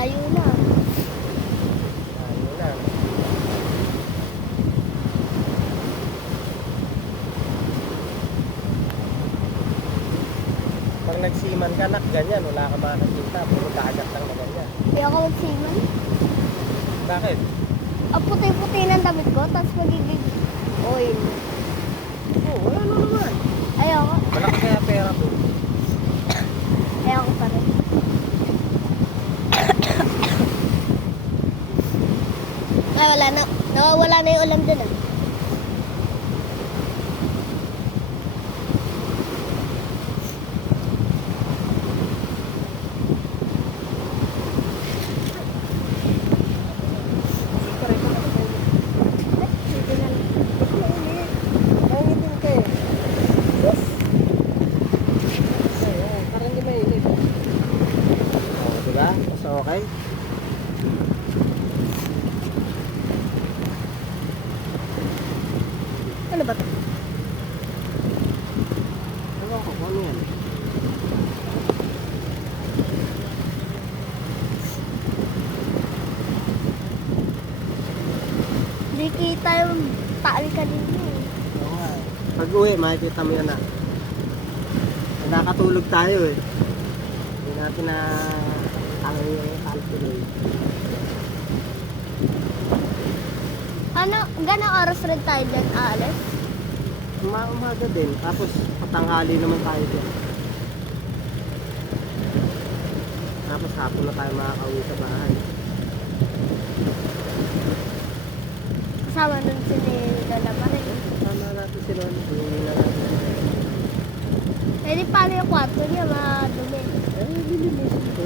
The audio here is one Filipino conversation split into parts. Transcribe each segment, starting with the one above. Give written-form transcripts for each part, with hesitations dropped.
layo na. Ayun lang. Pag nagsiman ka, nak, ganyan, wala ka makakita. Puro kagat lang na ganyan. Kaya ako magsiman. Bakit? Ang puti-puti ng damit ko, tapos magiging oil. Oh, wala na naman. Ayoko. Malaki kaya pera ko. Ayoko pa rin. Ay, wala na. Nawawala na yung ulam dun ah. Dito na lang. Nangitin ka eh. Ay, parang hindi mainit. Oh, diba? Mas okay? Ano ba ito? Ewan ko kung ano yan. Hindi kita yung taal kanina eh. Oo nga eh. Pag uwi, makikita mo yan na. Nakatulog tayo eh. Hindi natin na ano yung calculate. Ano, gano'ng oras rin tayo dyan aalis? Umaga din. Tapos patanghali naman tayo dyan. Tapos hapon na tayo makakauwi sa bahay. Kasama nun si Lola pa rin. Tama natin sila. Hindi na natin. Eh di paano yung kwarto niya, madumi. Eh, lilinisin ko.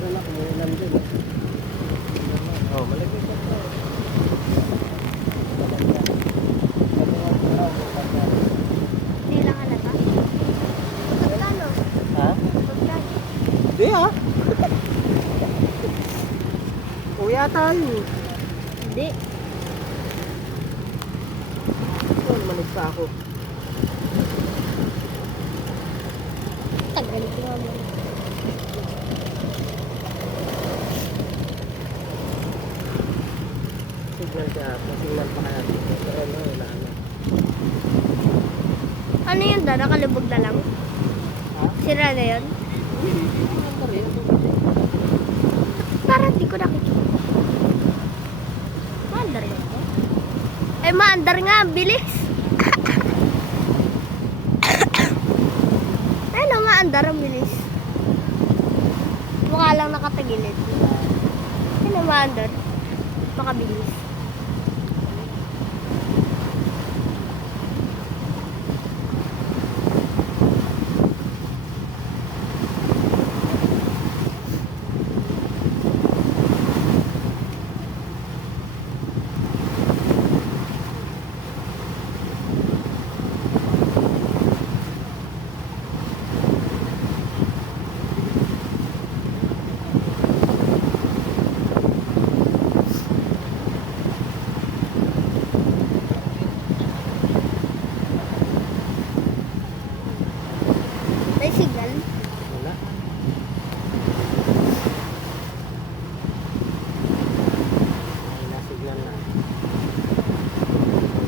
Anak, umuulan din. Oh, malagay ka pa. Hindi lang halata. Pagkano? Ha? Pagkano? Di ah. Uwi tayo. Hindi. Oh, manig pa ako. Tagal ko nga mo. Signal siya. Signal pa kaya dito. Pero ano, wala na. Ano yun da? Nakalubog na lang? Ha? Sira na yun? Ano rin? Parang di ko nakikita. Maandar nga ba? Eh, maandar nga. Bilis. Ano, maandar ang bilis. Mukha lang nakatagilid. Ano, maandar. Makabilis. May signal. Wala. Ay, nasignal na.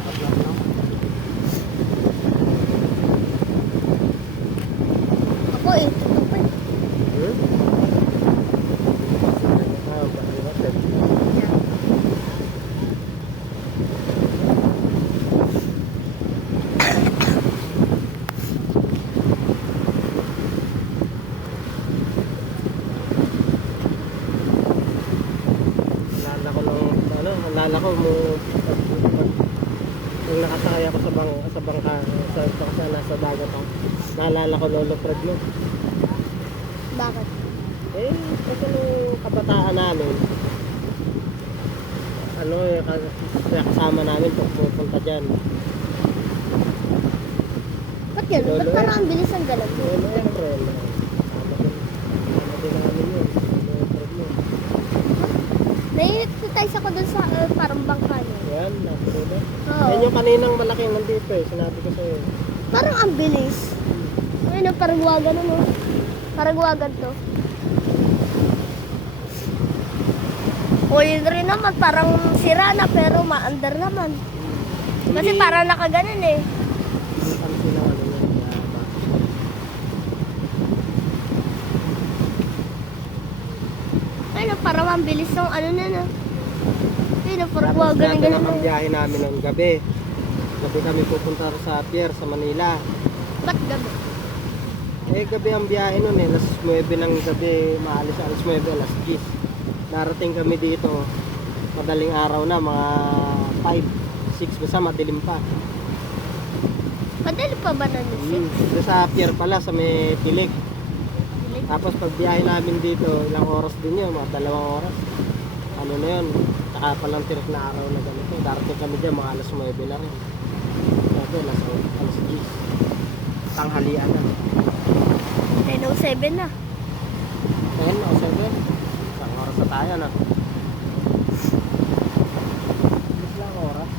Tatlak na. Ako eh, tutok pa eh. Hmm? Ah, bakit? Alala ko Nung nakasakay ako sa bangka, sa nasa dagat ako, naalala ko Lolo Fred mo. Bakit? Eh, kasi nung kabataan namin, ano, kaya kasama namin pupunta dyan. Ba't yun? Ba't Lolo parang ang bilis ang ganun? Lolo Efren. Kasama din namin yun. Lolo Fred mo. Nai-exercise ako dun sa parang bangka niya. Yan, nasa diba? Oo. Yan yung kaninang malaki nandito eh, sinabi ko sa'yo. Parang ang bilis. Ayun, parang wagan ano. Parang wagan to. O yun rin naman, parang sira na pero maandar naman. Kasi parang nakaganon eh. Hindi kami silang ano yan, kaya ba? Ayun, parang ang bilis ng ano na na. Ayun, parang Tapos wagan natin ganun. ang biyahe namin noong gabi. Gabi kami pupunta sa pier sa Manila. Ba't gabi? Eh gabi ang biyahe noon eh, alas 9 ng gabi, maalis alas 9, alas 10. Narating kami dito, madaling araw na, mga 5, 6, basta madilim pa. Madali pa ba na nisip? Dito sa pier pala, sa may Tilik. Tapos pag biyahe namin dito, ilang oras din yun, mga 2 oras. Ano na yun, saka palang tirik na araw na ganito. Darating kami dyan, mga alas 9 na rin. Sabi, alas 10. Tanghalian na. 10:07 na. 10 o 7. Isang oras na tayo na. Mas lang oras.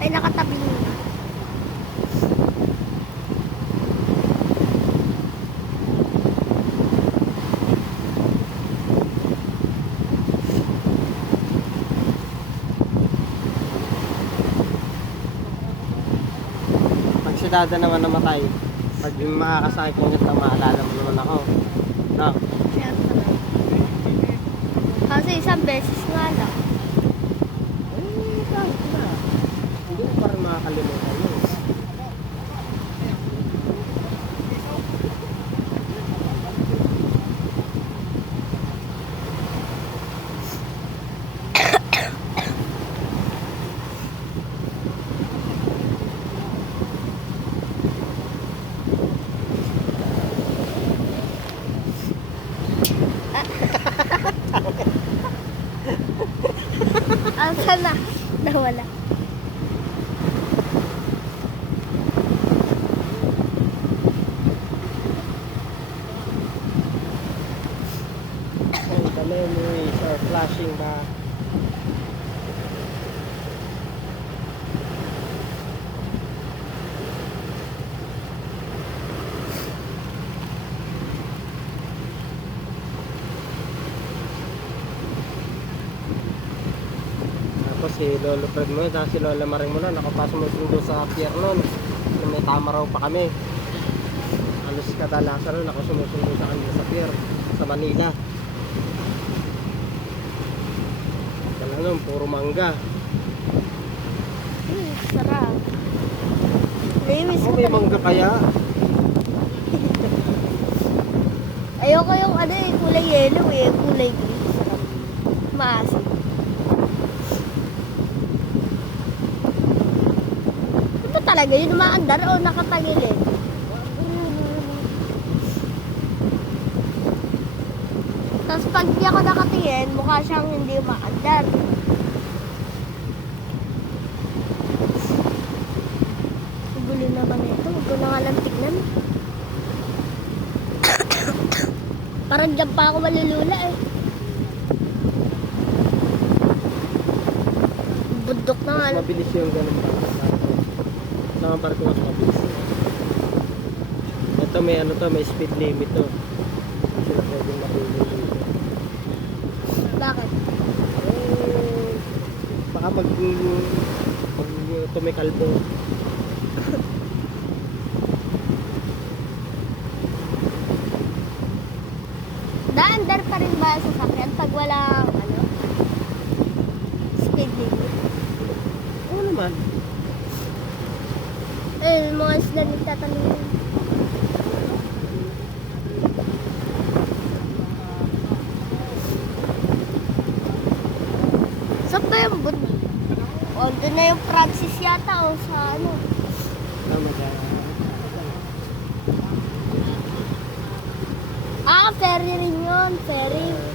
Ay, nakatabi nyo na. Pag si Dada naman namatay, pag yung makakasakit ko nito, maalala mo naman ako. No? Siyempre. Kasi isang beses nga lang. Eh, kahit na. Hindi ko pa rin makakalimutan yun. Asa na? Nawala. Oh, the memories are flashing back. Tapos si Lolo Fred mo, tapos si Lola Maring mo na, nakapasumusundo sa pier nun. Na may tama raw pa kami. Alos kadalasan nun, nakasumusundo sa kanila sa pier, sa Manila. Wala nun, puro mangga. Sarap. Naimis Ako ko may talaga. mangga kaya? Ayoko yung ano eh, kulay yellow eh, kulay green. Sarap. Maasim. Ano ba talaga? Yun umaandar o nakatagilid? Tapos pag di ako nakatingin, mukha siyang hindi umaandar. Gulo naman ito. Huwag ko na nga lang tignan. Parang dyan pa ako malulula eh. Bundok na nga. Mas mabilis yung ganun pa. Naman parang mas mabilis. Ito may ano to, may speed limit to. Hindi sila pwedeng mahuli dito. Bakit? Eh, baka mag tumikalbo. Daandar pa rin ba sa sakyan pag walang ano? Speed limit? Oo naman. Eh, mga isla nagtatanong. Yun na yung Francis yata o sa ano. Tama ka. Ah, ferry rin yun. Ferry.